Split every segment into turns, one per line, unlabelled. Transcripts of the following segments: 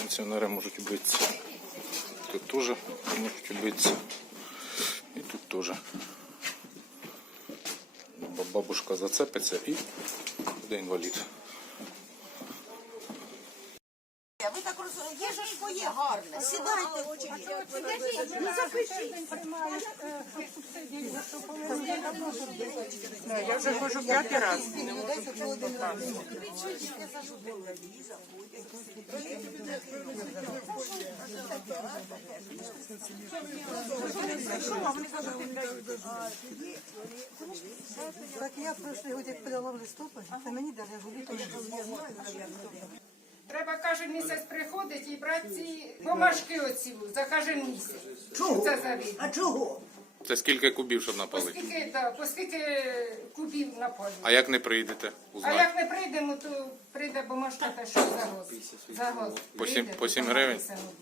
пенсіонери можуть битися. Тут теж можуть битися. І тут теж. Бабушка зацепиться і буде інвалід.
Ви так розумієте, є ж своє гарне. Сідайте. Ну запишіть.
Я вже хожу 5 раз.
Так я прошлий год, як подала в листопаді, це мені дали, я гулю,
Треба кожен місяць приходити і брати ці бумажки оці за кожен місяць.
Чого?
Це за від.
А чого?
Це скільки кубів, щоб напалити?
Поскільки кубів напалити.
А як не прийдете?
А
Узнайте.
як не прийдемо, то прийде бумажка, та що за год. За год.
По 7 гривень?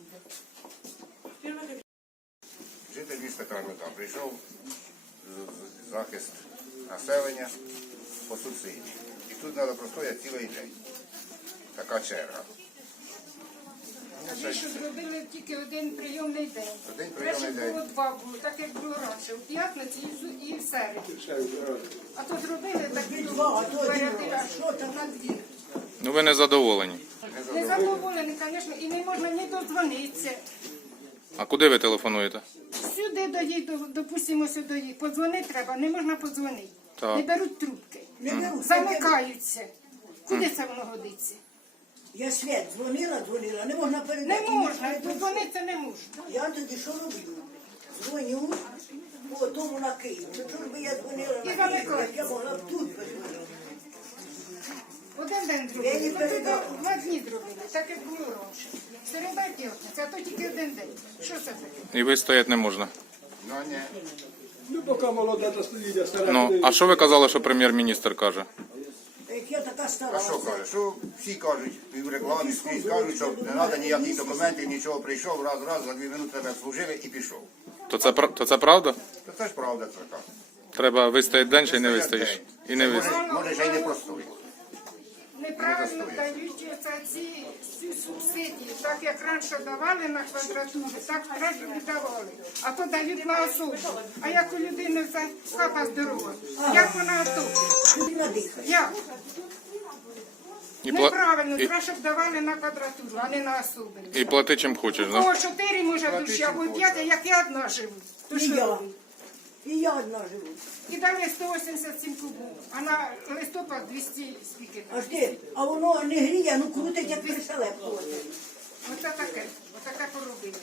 Житель міста Карлика прийшов захист населення по субсидії. І тут треба простояти цілий день. Така черга.
А що зробили тільки один прийомний день.
Один прийомний
Перше
день.
було 2 було, так як було раніше. У п'ятниці і в середу. А то зробили такі поряди, а що там на двір.
Ну ви не задоволені.
Не задоволені, звісно, і не можна ні додзвонитися.
А куди ви телефонуєте?
Сюди доїду, допустимо, сюди. Подзвонити треба, не можна подзвонити.
Так.
Не беруть трубки. Замикаються. Куди це воно годиться?
Я свят дзвонила, не можна передати.
Не можна, подзвонити не можна.
Я тоді що роблю? Дзвоню по тому на Київ. Ну чого ж би я дзвонила
І
на Київ?
замикаю.
Я могла б тут позвонити.
Один день
Я
зробили,
не передала.
2 дні зробили, так як було раніше. Середа і п'ятниця, а то тільки один день. Що це таке?
І ви стояти не можна.
Ну ні.
Ну, поки молода, то стоїть, а стара.
Ну, а що ви казали, що прем'єр-міністр каже?
Як я така
А
стара.
що каже? Що всі кажуть, і в рекламі скрізь кажуть, що не треба ніяких документів, нічого прийшов, раз, за 2 минути тебе обслужили і пішов.
То це правда?
То це ж правда це така.
Треба вистояти день, чи не вистоїш? І не вистоїш.
Може, ще й не простої.
Неправильно дають ці субсидії. Так як раніше давали на квадратуру, так краще не давали. А то дають на особу. А як у людини це хата здорова, як вона отопить? Як? Неправильно, краще б давали на квадратуру, а не на особу.
І плати чим хочеш, так?
О, 4 може душі, або 5, а як я одна живу. То що
я.
робити?
І я одна живу.
І дали 187 кубів, а на листопад 200 скільки.
Аж ти, а воно не гріє, ну крутить, як переселеп ходить.
Оце таке, отаке поробили.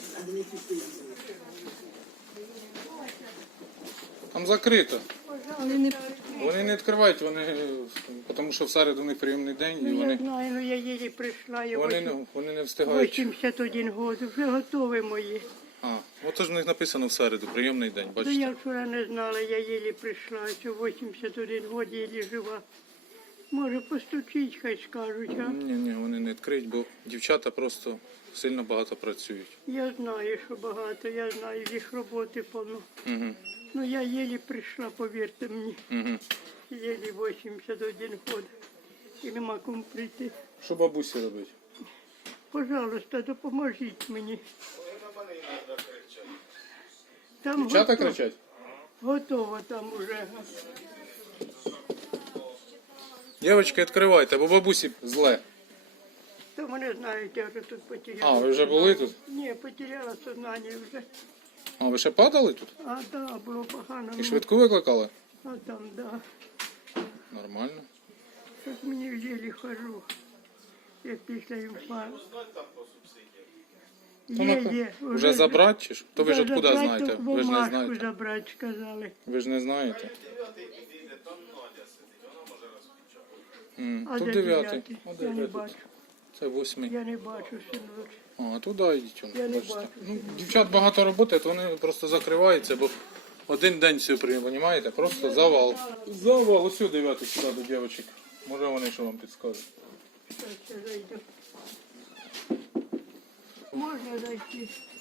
Там закрито. Вони не відкривають, тому що в середу у них прийомний день, і
Я знаю, ну я її прийшла, і
вони не встигають.
81 год, вже готові мої.
А, от ж в них написано в середу, прийомний день,
То
бачите?
я вчора не знала, я її прийшла, що 81 год її жива. Може постучить, хай скажуть, а?
Ні, вони не відкриють, бо дівчата просто сильно багато працюють.
Я знаю, що багато, я знаю, їх роботи повно.
Угу.
Ну я її прийшла, повірте мені.
Угу.
Її 81 год. І нема кому прийти.
Що бабусі робить?
Пожалуйста, допоможіть мені. Там
Дівчата кричать?
Готово там уже.
Дівчатки, відкривайте, бо бабусі зле.
То вони знають, я вже тут потеряла.
А, ви вже були тут?
Ні, потеряла сознання вже.
А, ви ще падали тут?
А, да, було погано.
І швидку викликали?
А там, да.
Нормально.
Тут мені в ділі хожу. Я після інфаркту. Є.
Вже забрати чи ж? То ви ж откуда
забрати,
знаєте?
то
Ви ж не
бумажку
знаєте.
забрати, сказали.
Ви ж не знаєте.
А
Тут
де
9.
Я не бачу.
Це 8.
Я не бачу, синок.
А, туди йдіть.
Я не
Бачите.
бачу.
Ну, дівчат багато роботи, то вони просто закриваються, бо один день все розумієте? Просто завал. Завал, ось 9 сюди до дівчаток. Може вони що вам підскажуть.
Так, я зайду. Можна зайти?